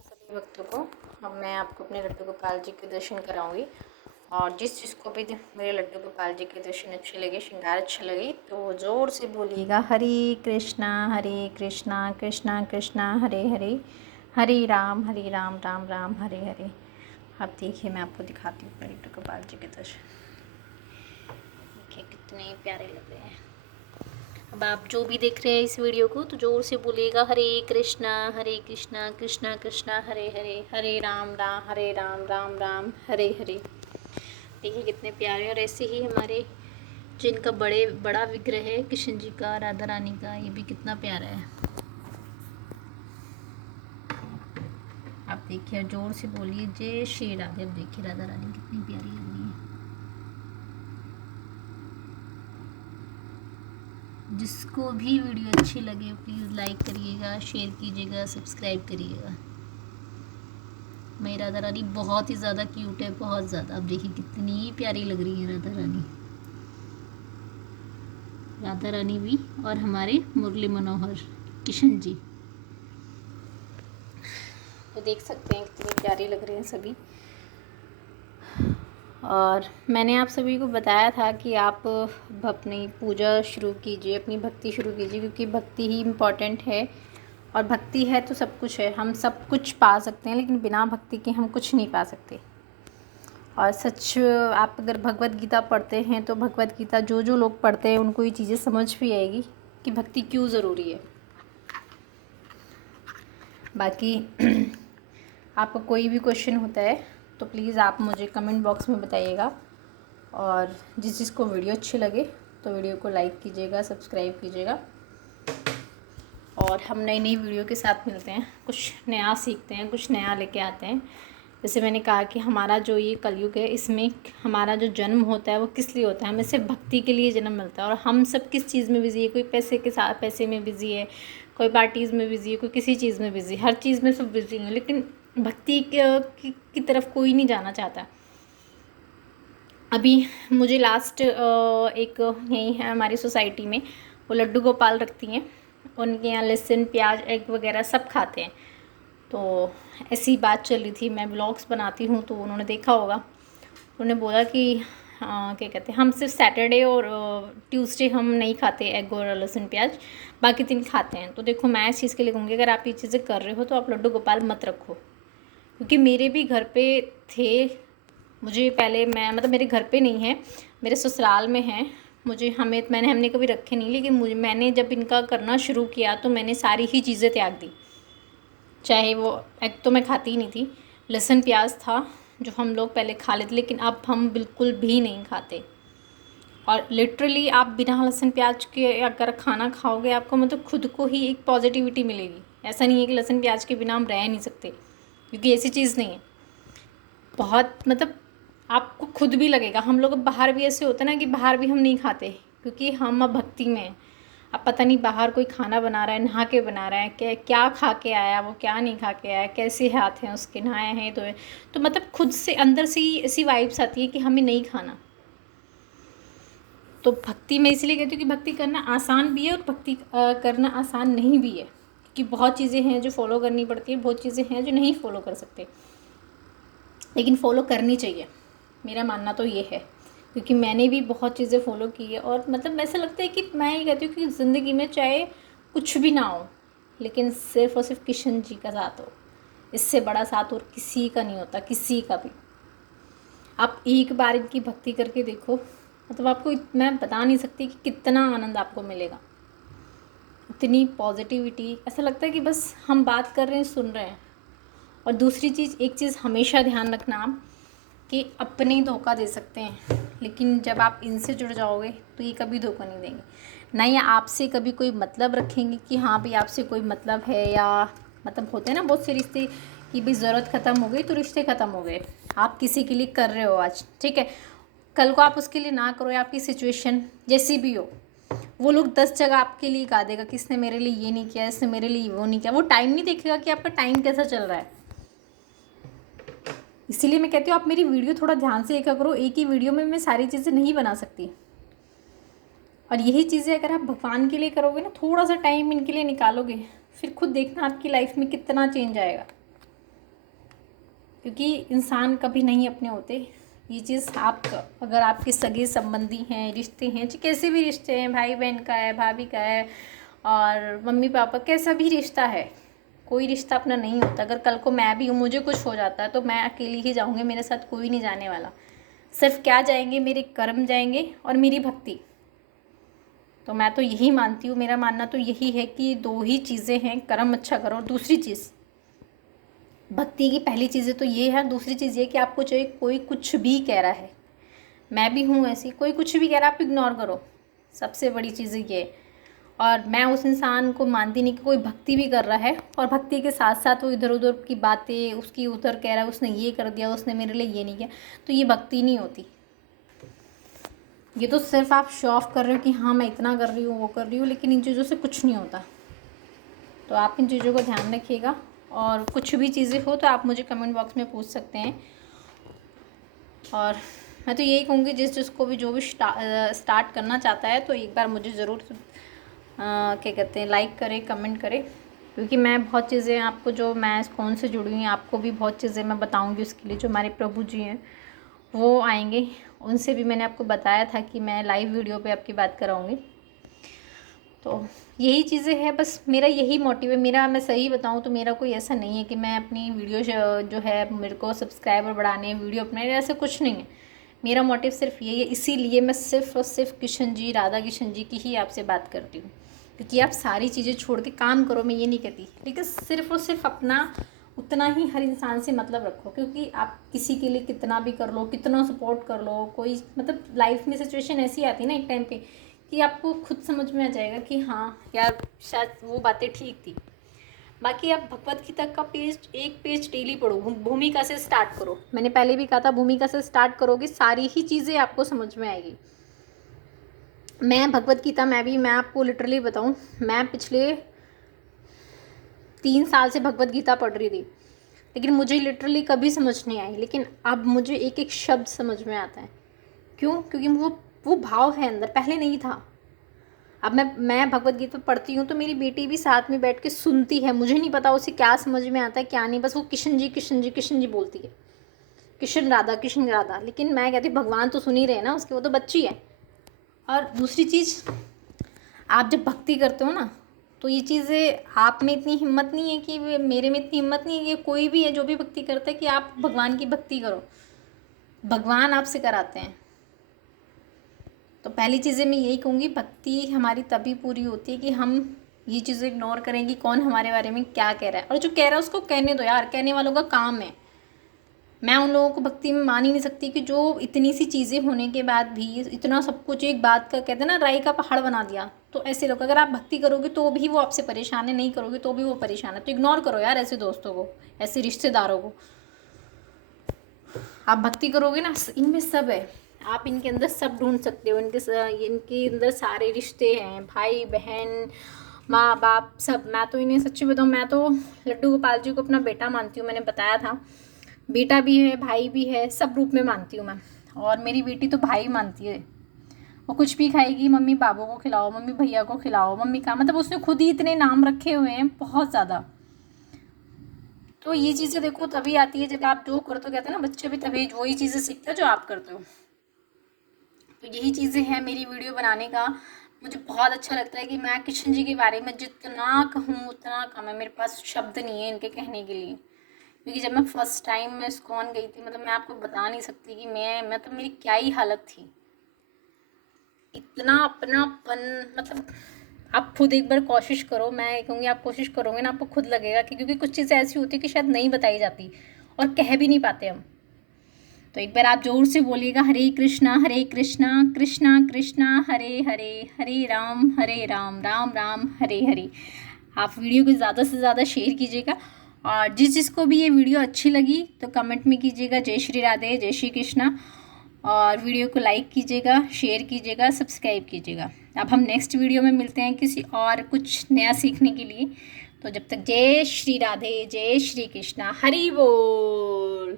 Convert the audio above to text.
सभी भक्तों को। अब मैं आपको अपने लड्डू गोपाल जी के दर्शन कराऊंगी। और जिस जिसको भी मेरे लड्डू गोपाल जी के दर्शन अच्छे लगे, श्रृंगार अच्छा लगे, तो ज़ोर से बोलिएगा हरे कृष्णा कृष्णा कृष्णा हरे हरे, हरे राम राम राम हरे हरे। अब देखिए मैं आपको दिखाती हूँ अपने लड्डू गोपाल जी के दर्शन। देखिए कितने प्यारे लग रहे हैं। अब आप जो भी देख रहे हैं इस वीडियो को, तो जोर से बोलिएगा हरे कृष्णा कृष्णा कृष्णा हरे हरे, हरे राम राम राम हरे हरे। देखिए कितने प्यारे। और ऐसे ही हमारे जिनका बड़ा विग्रह है कृष्ण जी का, राधा रानी का, ये भी कितना प्यारा है। आप देखिए जोर से बोलिए जय श्री राधे। अब देखिए राधा रानी कितनी प्यारी लग रही है। जिसको भी वीडियो अच्छी लगे प्लीज़ लाइक करिएगा, शेयर कीजिएगा, सब्सक्राइब करिएगा। मेरी राधा रानी बहुत ही ज़्यादा क्यूट है, बहुत ज़्यादा। अब देखिए कितनी प्यारी लग रही है राधा रानी। राधा रानी भी और हमारे मुरली मनोहर किशन जी, तो देख सकते हैं कितनी प्यारी लग रही हैं सभी। और मैंने आप सभी को बताया था कि आप अपनी पूजा शुरू कीजिए, अपनी भक्ति शुरू कीजिए, क्योंकि भक्ति ही इम्पॉर्टेंट है। और भक्ति है तो सब कुछ है, हम सब कुछ पा सकते हैं, लेकिन बिना भक्ति के हम कुछ नहीं पा सकते। और सच आप अगर भगवत गीता पढ़ते हैं तो भगवत गीता जो लोग पढ़ते हैं उनको ये चीज़ें समझ भी आएगी कि भक्ति क्यों ज़रूरी है। बाकी आपको कोई भी क्वेश्चन होता है तो प्लीज़ आप मुझे कमेंट बॉक्स में बताइएगा। और जिसको वीडियो अच्छी लगे तो वीडियो को लाइक कीजिएगा, सब्सक्राइब कीजिएगा। और हम नई वीडियो के साथ मिलते हैं, कुछ नया सीखते हैं, कुछ नया लेके आते हैं। जैसे मैंने कहा कि हमारा जो ये कलयुग है, इसमें हमारा जो जन्म होता है वो किस लिए होता है, हमें सिर्फ भक्ति के लिए जन्म मिलता है। और हम सब किस चीज़ में बिज़ी है, कोई पैसे के साथ पैसे में बिज़ी है, कोई पार्टीज़ में बिज़ी है, कोई किसी चीज़ में बिज़ी, हर चीज़ में सब बिज़ी हैं, लेकिन भक्ति की तरफ कोई नहीं जाना चाहता। अभी मुझे लास्ट एक यही है हमारी सोसाइटी में, वो लड्डू गोपाल रखती हैं, उनके यहाँ लहसुन प्याज एग वगैरह सब खाते हैं। तो ऐसी बात चल रही थी, मैं ब्लॉग्स बनाती हूँ तो उन्होंने देखा होगा। उन्होंने बोला कि क्या कहते हैं, हम सिर्फ सैटरडे और ट्यूसडे हम नहीं खाते एग और लहसुन प्याज, बाकी दिन खाते हैं। तो देखो मैं इस चीज़ के लिए कहूँगी, अगर आप ये चीज़ें कर रहे हो तो आप लड्डू गोपाल मत रखो। क्योंकि मेरे भी घर पे थे, मुझे पहले मैं मतलब मेरे घर पे नहीं है, मेरे ससुराल में है। हमने कभी रखे नहीं, लेकिन मैंने जब इनका करना शुरू किया तो मैंने सारी ही चीज़ें त्याग दी। चाहे वो एग तो मैं खाती ही नहीं थी, लहसुन प्याज था जो हम लोग पहले खा लेते, लेकिन अब हम बिल्कुल भी नहीं खाते। और लिटरली आप बिना लहसुन प्याज के अगर खाना खाओगे, आपको मतलब खुद को ही एक पॉजिटिविटी मिलेगी। ऐसा नहीं है कि लहसुन प्याज के बिना हम रह नहीं सकते, क्योंकि ऐसी चीज़ नहीं है। बहुत मतलब आपको खुद भी लगेगा। हम लोग बाहर भी ऐसे होते हैं ना कि बाहर भी हम नहीं खाते, क्योंकि हम अब भक्ति में हैं। अब पता नहीं बाहर कोई खाना बना रहा है, नहा के बना रहा है, क्या खा के आया, वो क्या नहीं खा के आया, कैसे हाथ हैं उसके, नहाए हैं तो मतलब खुद से अंदर से ही ऐसी वाइब्स आती है कि हमें नहीं खाना। तो भक्ति मैं इसलिए कहती हूँ कि भक्ति करना आसान भी है और भक्ति करना आसान नहीं भी है, क्योंकि बहुत चीज़ें हैं जो फॉलो करनी पड़ती है, बहुत चीज़ें हैं जो नहीं फॉलो कर सकते, लेकिन फॉलो करनी चाहिए। मेरा मानना तो ये है, क्योंकि मैंने भी बहुत चीज़ें फॉलो की है। और मतलब ऐसा लगता है कि मैं ये कहती हूँ कि ज़िंदगी में चाहे कुछ भी ना हो, लेकिन सिर्फ और सिर्फ किशन जी का साथ हो, इससे बड़ा साथ और किसी का नहीं होता, किसी का भी। आप एक बार इनकी भक्ति करके देखो, मतलब आपको मैं बता नहीं सकती कि कितना आनंद आपको मिलेगा, इतनी पॉजिटिविटी। ऐसा लगता है कि बस हम बात कर रहे हैं, सुन रहे हैं। और दूसरी चीज़, एक चीज़ हमेशा ध्यान रखना आप, कि अपने ही धोखा दे सकते हैं, लेकिन जब आप इनसे जुड़ जाओगे तो ये कभी धोखा नहीं देंगे। ना ये आपसे कभी कोई मतलब रखेंगे कि हाँ भाई आपसे कोई मतलब है, या मतलब होते हैं ना बहुत से रिश्ते कि भाई ज़रूरत ख़त्म हो गई तो रिश्ते ख़त्म हो गए। आप किसी के लिए कर रहे हो आज, ठीक है, कल को आप उसके लिए ना करो, या आपकी सिचुएशन जैसी भी हो, वो लोग 10 जगह आपके लिए गा देगा कि इसने मेरे लिए ये नहीं किया, इसने मेरे लिए वो नहीं किया। वो टाइम नहीं देखेगा कि आपका टाइम कैसा चल रहा है। इसीलिए मैं कहती हूँ आप मेरी वीडियो थोड़ा ध्यान से देखा करो, एक ही वीडियो में मैं सारी चीज़ें नहीं बना सकती। और यही चीज़ें अगर आप भगवान के लिए करोगे ना, थोड़ा सा टाइम इनके लिए निकालोगे, फिर खुद देखना आपकी लाइफ में कितना चेंज आएगा। क्योंकि इंसान कभी नहीं अपने होते। ये चीज़ आप अगर आपके सगे संबंधी हैं, रिश्ते हैं, चाहे कैसे भी रिश्ते हैं, भाई बहन का है, भाभी का है, और मम्मी पापा, कैसा भी रिश्ता है, कोई रिश्ता अपना नहीं होता। अगर कल को मैं भी हूँ, मुझे कुछ हो जाता है तो मैं अकेली ही जाऊँगी, मेरे साथ कोई नहीं जाने वाला। सिर्फ क्या जाएंगे, मेरे कर्म जाएंगे और मेरी भक्ति। तो मैं तो यही मानती हूँ, मेरा मानना तो यही है कि दो ही चीज़ें हैं, कर्म अच्छा करो और दूसरी चीज़ भक्ति की। पहली चीज़ें तो ये है, दूसरी चीज़ ये कि आपको चाहे कोई कुछ भी कह रहा है, मैं भी हूँ ऐसी, कोई कुछ भी कह रहा है आप इग्नोर करो। सबसे बड़ी चीज़ ये है। और मैं उस इंसान को मानती नहीं कि कोई भक्ति भी कर रहा है और भक्ति के साथ साथ वो इधर उधर की बातें, उसकी उधर कह रहा है उसने ये कर दिया, उसने मेरे लिए ये नहीं किया, तो ये भक्ति नहीं होती। ये तो सिर्फ आप शो ऑफ कर रहे हो कि हाँ मैं इतना कर रही हूँ, वो कर रही हूँ, लेकिन इन चीज़ों से कुछ नहीं होता। तो आप इन चीज़ों को ध्यान रखिएगा, और कुछ भी चीज़ें हो तो आप मुझे कमेंट बॉक्स में पूछ सकते हैं। और मैं तो यही कहूँगी, जिसको भी जो भी स्टार्ट करना चाहता है तो एक बार मुझे ज़रूर क्या कहते हैं, लाइक करें, कमेंट करें, क्योंकि मैं बहुत चीज़ें आपको, जो मैं कौन से जुड़ी हुई हैं, आपको भी बहुत चीज़ें मैं बताऊँगी। उसके लिए जो हमारे प्रभु जी हैं वो आएंगे, उनसे भी मैंने आपको बताया था कि मैं लाइव वीडियो पे आपकी बात कराऊंगी। तो यही चीज़ें हैं, बस मेरा यही मोटिव है। मेरा, मैं सही बताऊं तो मेरा कोई ऐसा नहीं है कि मैं अपनी वीडियो जो है, मेरे को सब्सक्राइबर बढ़ाने, वीडियो अपने, ऐसा कुछ नहीं है। मेरा मोटिव सिर्फ यही है, इसीलिए मैं सिर्फ और सिर्फ किशन जी, राधा किशन जी की ही आपसे बात करती हूँ। क्योंकि आप सारी चीज़ें छोड़ के काम करो, मैं ये नहीं कहती, लेकिन सिर्फ और सिर्फ अपना उतना ही हर इंसान से मतलब रखो। क्योंकि आप किसी के लिए कितना भी कर लो, कितना सपोर्ट कर लो, कोई मतलब लाइफ में सिचुएशन ऐसी आती है ना एक टाइम पे कि आपको खुद समझ में आ जाएगा कि हाँ यार, शायद वो बातें ठीक थी। बाकी आप भगवत गीता का एक पेज डेली पढ़ो, भूमिका से स्टार्ट करो। मैंने पहले भी कहा था, भूमिका से स्टार्ट करोगे सारी ही चीज़ें आपको समझ में आएगी। मैं भगवत गीता, मैं आपको लिटरली बताऊँ, मैं पिछले 3 साल से भगवत गीता पढ़ रही थी, लेकिन मुझे लिटरली कभी समझ नहीं आई। लेकिन अब मुझे एक एक शब्द समझ में आता है। क्यों? क्योंकि वो भाव है अंदर, पहले नहीं था। अब मैं भगवत गीता पढ़ती हूँ तो मेरी बेटी भी साथ में बैठ के सुनती है। मुझे नहीं पता उसे क्या समझ में आता है, क्या नहीं, बस वो किशन जी किशन जी किशन जी बोलती है, किशन राधा किशन राधा। लेकिन मैं कहती भगवान तो सुन ही रहे ना उसके, वो तो बच्ची है। और दूसरी चीज़, आप जब भक्ति करते हो ना, तो ये चीज़ें आप में इतनी हिम्मत नहीं है कि, मेरे में इतनी हिम्मत नहीं है कि कोई भी है जो भी भक्ति करता है कि आप भगवान की भक्ति करो। भगवान आपसे कराते हैं। तो पहली चीज़ें मैं यही कहूँगी, भक्ति हमारी तभी पूरी होती है कि हम ये चीज़ें इग्नोर करें कि कौन हमारे बारे में क्या कह रहा है, और जो कह रहा है उसको कहने दो यार, कहने वालों का काम है। मैं उन लोगों को भक्ति में मान ही नहीं सकती कि जो इतनी सी चीज़ें होने के बाद भी इतना सब कुछ एक बात का, कहते हैं ना, राई का पहाड़ बना दिया। तो ऐसे लोग, अगर आप भक्ति करोगे तो भी वो आपसे परेशान है, नहीं करोगे तो भी वो परेशान है। तो इग्नोर करो यार ऐसे दोस्तों को, ऐसे रिश्तेदारों को। आप भक्ति करोगे ना, इनमें सब है, आप इनके अंदर सब ढूंढ सकते हो। इनके अंदर सारे रिश्ते हैं, भाई बहन, माँ बाप, सब। मैं तो इन्हें सच्ची बताऊँ, मैं तो लड्डू गोपाल जी को अपना बेटा मानती हूँ। मैंने बताया था, बेटा भी है, भाई भी है, सब रूप में मानती हूँ मैं। और मेरी बेटी तो भाई मानती है, वो कुछ भी खाएगी, मम्मी बाबू को खिलाओ, मम्मी भैया को खिलाओ, मम्मी का मतलब उसने खुद ही इतने नाम रखे हुए हैं, बहुत ज़्यादा। तो ये चीज़ें देखो तभी आती है जब आप जो करते हो, कहते हैं ना, बच्चे भी तभी वही चीज़ें सीखते हैं जो आप करते हो। तो यही चीज़ें हैं मेरी वीडियो बनाने का। मुझे बहुत अच्छा लगता है कि मैं किशन जी के बारे में जितना कहूँ उतना कम है, मेरे पास शब्द नहीं है इनके कहने के लिए। क्योंकि जब मैं फर्स्ट टाइम मैं इस्कॉन गई थी, मतलब मैं आपको बता नहीं सकती कि मैं तो मेरी क्या ही हालत थी। इतना अपनापन, मतलब आप खुद एक बार कोशिश करो, मैं कहूँगी आप कोशिश करोगे ना, आपको खुद लगेगा कि, क्योंकि कुछ चीज़ें ऐसी होती है कि शायद नहीं बताई जाती और कह भी नहीं पाते हम। तो एक बार आप जोर से बोलिएगा, हरे कृष्णा कृष्णा कृष्णा हरे हरे, हरे राम राम राम हरे हरे। आप वीडियो को ज़्यादा से ज़्यादा शेयर कीजिएगा, और जिसको भी ये वीडियो अच्छी लगी तो कमेंट में कीजिएगा जय श्री राधे, जय श्री कृष्णा। और वीडियो को लाइक कीजिएगा, शेयर कीजिएगा, सब्सक्राइब कीजिएगा। अब हम नेक्स्ट वीडियो में मिलते हैं किसी और कुछ नया सीखने के लिए। तो जब तक जय श्री राधे, जय श्री कृष्णा, हरि बोल।